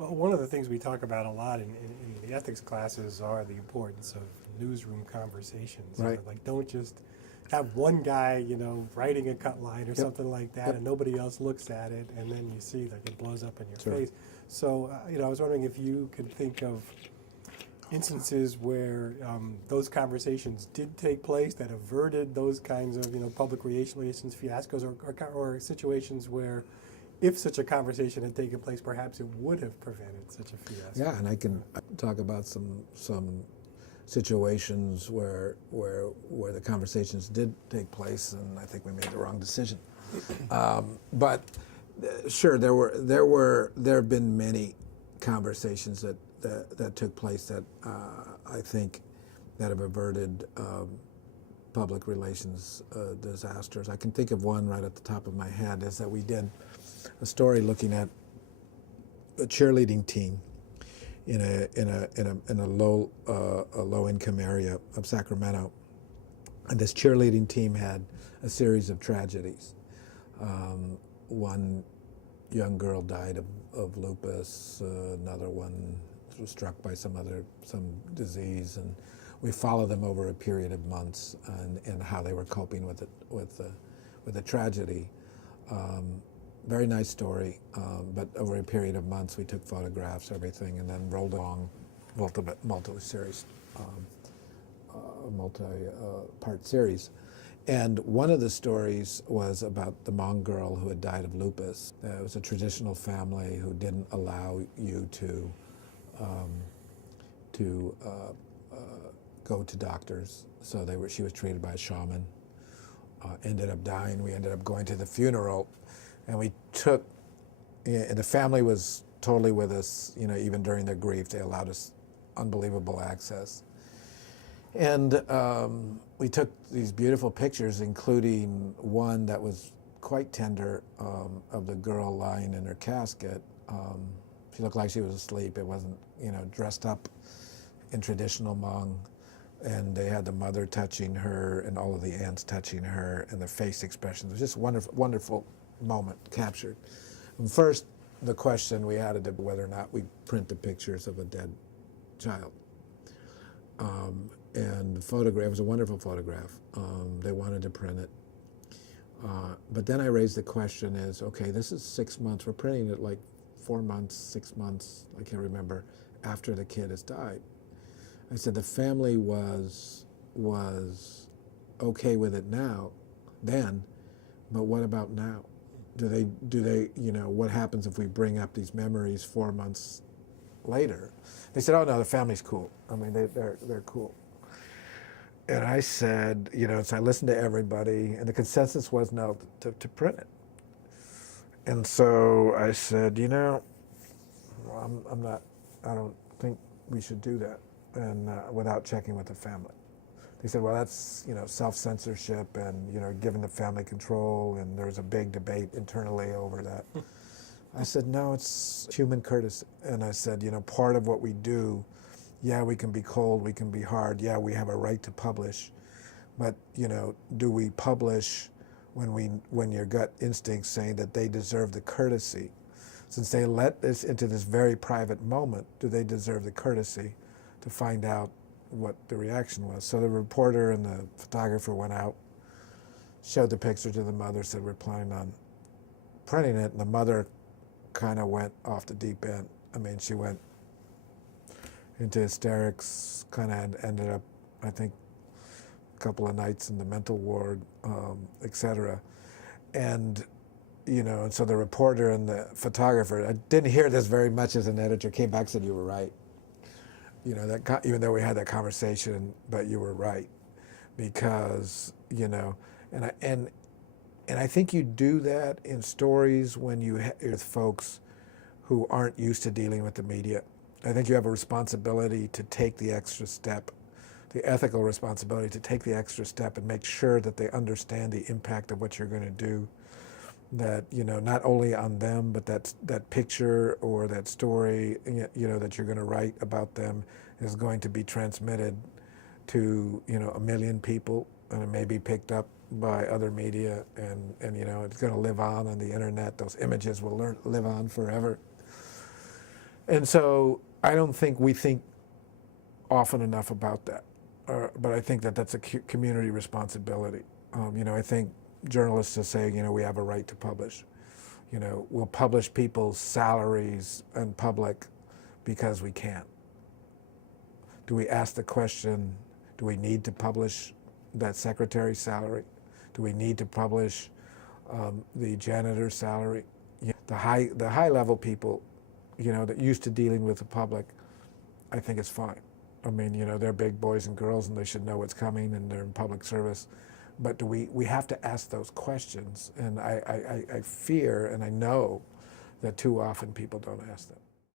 Well, one of the things we talk about a lot in the ethics classes are the importance of newsroom conversations. Right. Like, don't just have one guy, writing a cut line or Yep. something like that, Yep. and nobody else looks at it, and then you see like it blows up in your Sure. face. So, I was wondering if you could think of instances where those conversations did take place that averted those kinds of public relations fiascos, or situations where if such a conversation had taken place, perhaps it would have prevented such a fiasco. Yeah, and I can talk about some situations where the conversations did take place, and I think we made the wrong decision. But sure, there have been many conversations that took place that I think that have averted public relations disasters. I can think of one right at the top of my head. Is that we did a story looking at a cheerleading team in a low income area of Sacramento, and this cheerleading team had a series of tragedies. One young girl died of lupus. Another one was struck by some disease, and we followed them over a period of months and how they were coping with the tragedy. Very nice story, but over a period of months we took photographs, everything, and then rolled along multi-series, multi-part series. And one of the stories was about the Hmong girl who had died of lupus. It was a traditional family who didn't allow you to go to doctors, so she was treated by a shaman. Ended up dying. We ended up going to the funeral, and and the family was totally with us, even during their grief. They allowed us unbelievable access. And we took these beautiful pictures, including one that was quite tender, of the girl lying in her casket. She looked like she was asleep. It wasn't, dressed up in traditional Hmong. And they had the mother touching her and all of the aunts touching her, and the face expressions. It was just a wonderful, wonderful moment captured. And first, the question we had to whether or not we print the pictures of a dead child. And the photograph, it was a wonderful photograph. They wanted to print it. But then I raised the question okay, this is 6 months. We're printing it like 4 months, 6 months, I can't remember, after the kid has died. I said the family was okay with it then, but what about now? Do they, what happens if we bring up these memories 4 months later? They said, oh no, the family's cool. I mean, they're cool. And I said, so I listened to everybody, and the consensus was no, to print it. And so I said, I don't think we should do that, and without checking with the family. They said, well, that's, self-censorship and, giving the family control, and there's a big debate internally over that. I said, no, it's human courtesy. And I said, part of what we do, yeah, we can be cold, we can be hard, yeah, we have a right to publish, but, do we publish when your gut instinct's saying that they deserve the courtesy? Since they let this into this very private moment, do they deserve the courtesy to find out what the reaction was? So the reporter and the photographer went out, showed the picture to the mother, said we're planning on printing it, and the mother kind of went off the deep end. I mean, she went into hysterics, kind of ended up, I think, a couple of nights in the mental ward, etc. And and so the reporter and the photographer, I didn't hear this very much as an editor, came back and said, you were right. Even though we had that conversation, but you were right. Because, and I think you do that in stories when you with folks who aren't used to dealing with the media. I think you have a responsibility to take the extra step, the ethical responsibility to take the extra step and make sure that they understand the impact of what you're going to do. That, not only on them, but that picture or that story, that you're going to write about them is going to be transmitted to, 1 million people, and it may be picked up by other media, and it's going to live on the internet. Those images will live on forever. And so I don't think we think often enough about that. But I think that that's a community responsibility. I think journalists just say, we have a right to publish. We'll publish people's salaries in public because we can. Do we ask the question, do we need to publish that secretary's salary? Do we need to publish the janitor's salary? The high level people, that used to dealing with the public, I think it's fine. I mean, they're big boys and girls and they should know what's coming and they're in public service. But we have to ask those questions, and I fear and I know that too often people don't ask them.